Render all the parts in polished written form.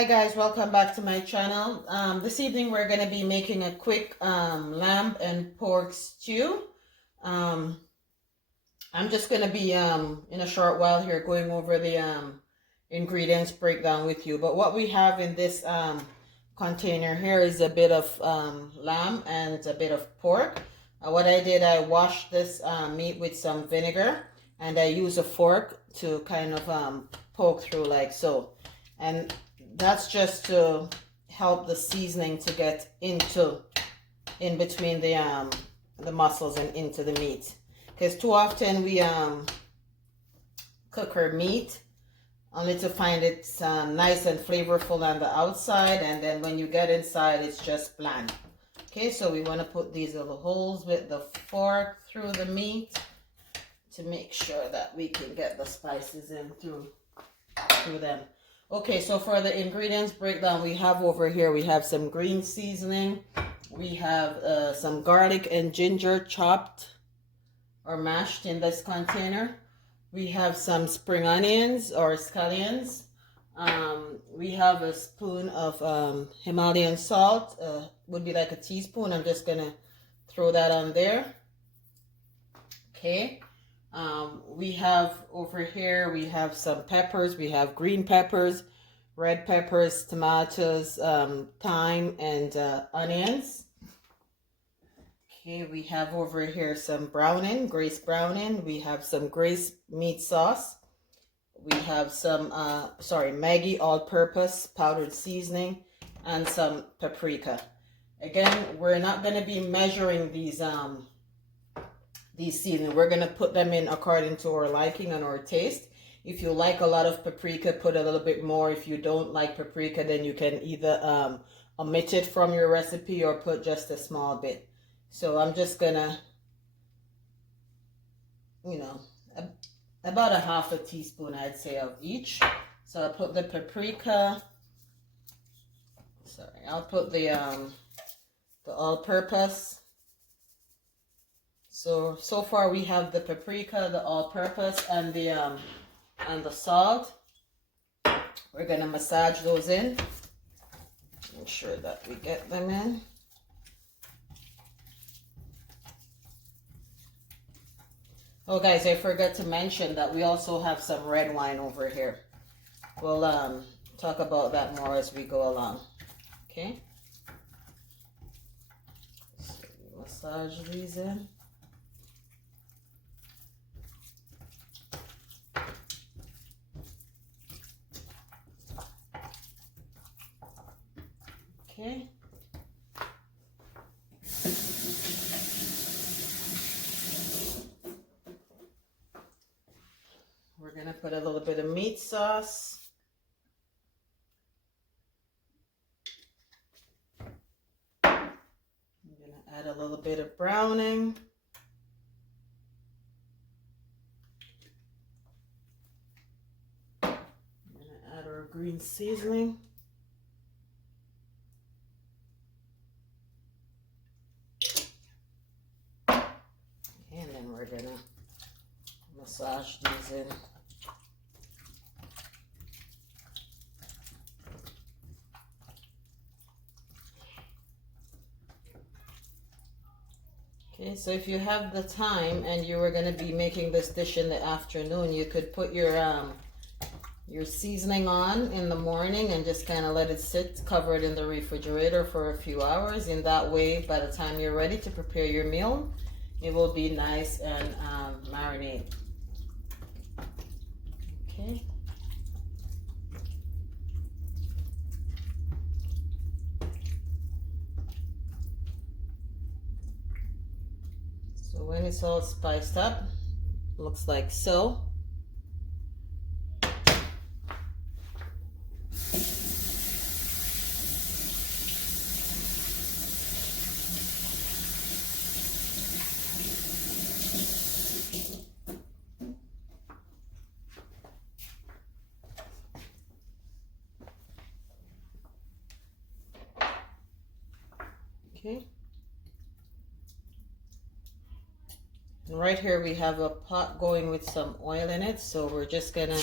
Hi guys, welcome back to my channel. This evening we're going to be making a quick lamb and pork stew. Um, I'm just going to be in a short while here going over the ingredients breakdown with you. But what we have in this container here is a bit of lamb and a bit of pork. What I did, I washed this meat with some vinegar and I use a fork to kind of poke through like so. And that's just to help the seasoning to get in between the muscles and into the meat. Because too often we cook our meat only to find it nice and flavorful on the outside, and then when you get inside it's just bland. Okay, so we want to put these little holes with the fork through the meat to make sure that we can get the spices in through them. Okay, so for the ingredients breakdown, we have over here, we have some green seasoning. We have some garlic and ginger chopped or mashed in this container. We have some spring onions or scallions. We have a spoon of Himalayan salt, would be like a teaspoon. I'm just gonna throw that on there. Okay. We have over here, we have some peppers. We have green peppers, red peppers, tomatoes, thyme, and onions. Okay, we have over here some browning, Grace browning. We have some Grace meat sauce. We have some, Maggi all-purpose powdered seasoning, and some paprika. Again, we're not going to be measuring these seasonings. We're going to put them in according to our liking and our taste. If you like a lot of paprika, put a little bit more. If you don't like paprika, then you can either omit it from your recipe or put just a small bit. So I'm just going to, about a half a teaspoon, I'd say, of each. So I'll put the paprika. I'll put the all-purpose. So far we have the paprika, the all-purpose, and the salt. We're gonna massage those in. Make sure that we get them in. Oh guys, I forgot to mention that we also have some red wine over here. We'll talk about that more as we go along. Okay. So we massage these in. Okay. We're going to put a little bit of meat sauce. I'm going to add a little bit of browning. I'm going to add our green seasoning. And then we're going to massage these in. Okay, so if you have the time and you were going to be making this dish in the afternoon, you could put your seasoning on in the morning and just kind of let it sit, cover it in the refrigerator for a few hours. In that way, by the time you're ready to prepare your meal, it will be nice and marinate. Okay. So when it's all spiced up, looks like so. Okay. And right here we have a pot going with some oil in it, so we're just gonna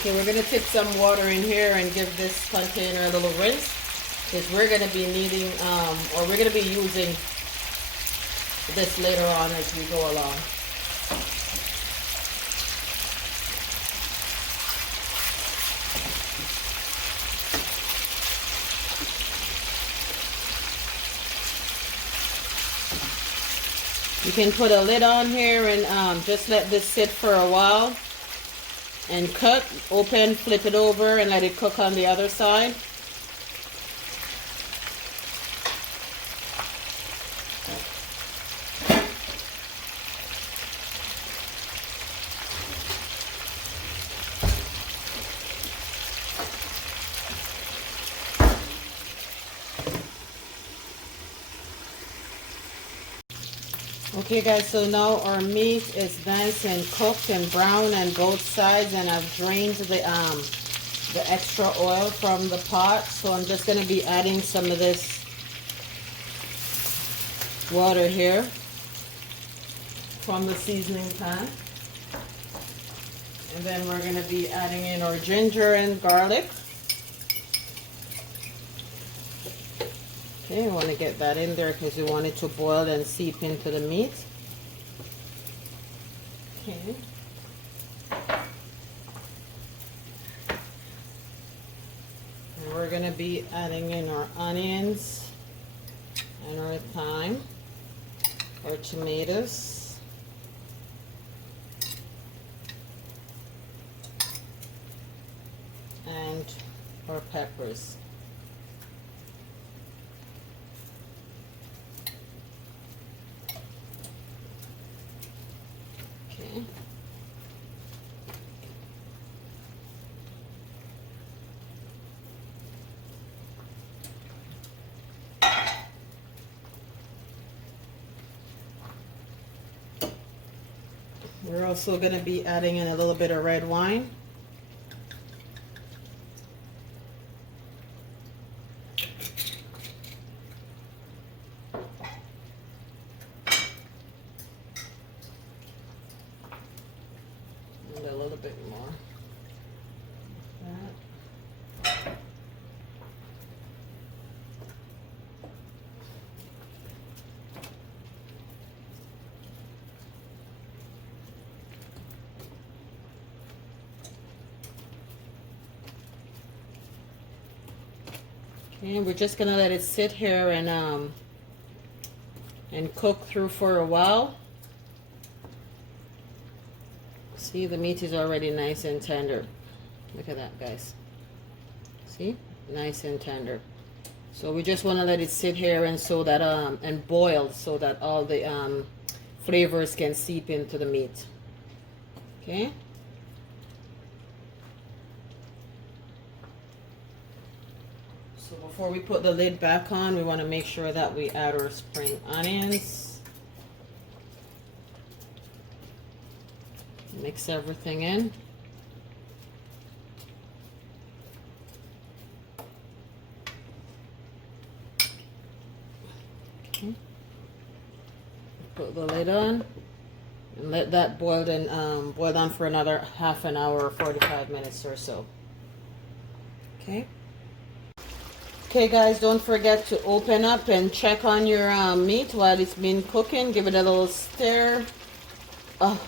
Okay, we're going to tip some water in here and give this container a little rinse, because we're going to be needing, or we're going to be using this later on as we go along. You can put a lid on here and just let this sit for a while and cook. Open, flip it over, and let it cook on the other side. Okay guys, so now our meat is nice and cooked and brown on both sides, and I've drained the extra oil from the pot. So I'm just going to be adding some of this water here from the seasoning pan. And then we're going to be adding in our ginger and garlic. Okay, we want to get that in there because we want it to boil and seep into the meat. Okay. And we're going to be adding in our onions and our thyme, our tomatoes, and our peppers. Okay. We're also going to be adding in a little bit of red wine. And a little bit more. That. Okay, we're just gonna let it sit here and cook through for a while. See, the meat is already nice and tender. Look at that, guys. See, nice and tender. So we just want to let it sit here and so that and boil so that all the flavors can seep into the meat. Okay. So before we put the lid back on, we want to make sure that we add our spring onions. Mix everything in. Okay. Put the lid on and let that boil on for another half an hour or 45 minutes or so. Okay. Okay guys, don't forget to open up and check on your meat while it's been cooking. Give it a little stir. Oh,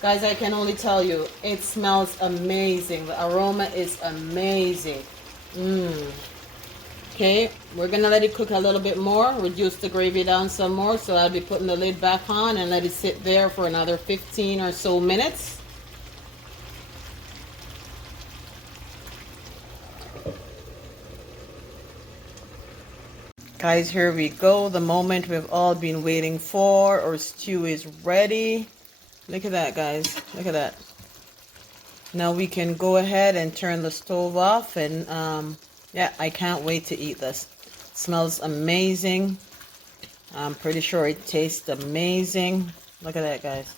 Guys, I can only tell you, it smells amazing. The aroma is amazing. Okay, we're gonna let it cook a little bit more, reduce the gravy down some more. So I'll be putting the lid back on and let it sit there for another 15 or so minutes. Guys, here we go. The moment we've all been waiting for. Our stew is ready. Look at that, guys. Look at that. Now we can go ahead and turn the stove off. And yeah, I can't wait to eat this. It smells amazing. I'm pretty sure it tastes amazing. Look at that, guys.